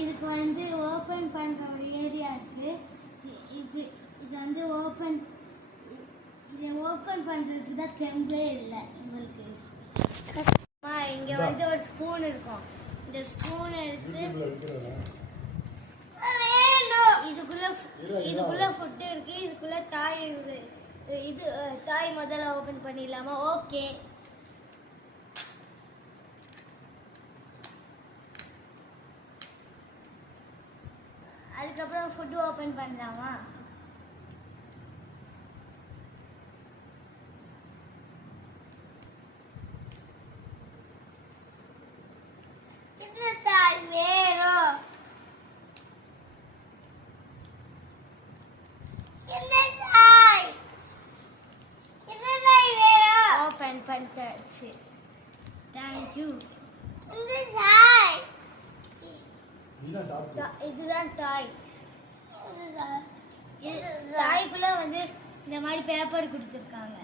இதுக்கு வந்து ஓபன் பண்ற ஏரியா இருக்கு. இது வந்து ஓபன் பண்றதுக்கு தான் தெம்பே இல்லை உங்களுக்கு. இங்க வந்து ஒரு ஸ்பூன் இருக்கும். இந்த ஸ்பூன் எடுத்து இதுக்குள்ள ஃபுட் இருக்கு. இதுக்குள்ள டாய் இருக்கு. இது டாய் முதல்ல ஓபன் பண்ணிடலாமா? ஓகே. அதுக்கப்புறம் ஃபுட் ஓபன் பண்ணலாமா? ஓபன் பண்ணியாச்சு. Thank you. இதுதான் டாய். டாய்க்குள்ள வந்து இந்த மாதிரி பேப்பர் கொடுத்துருக்காங்க.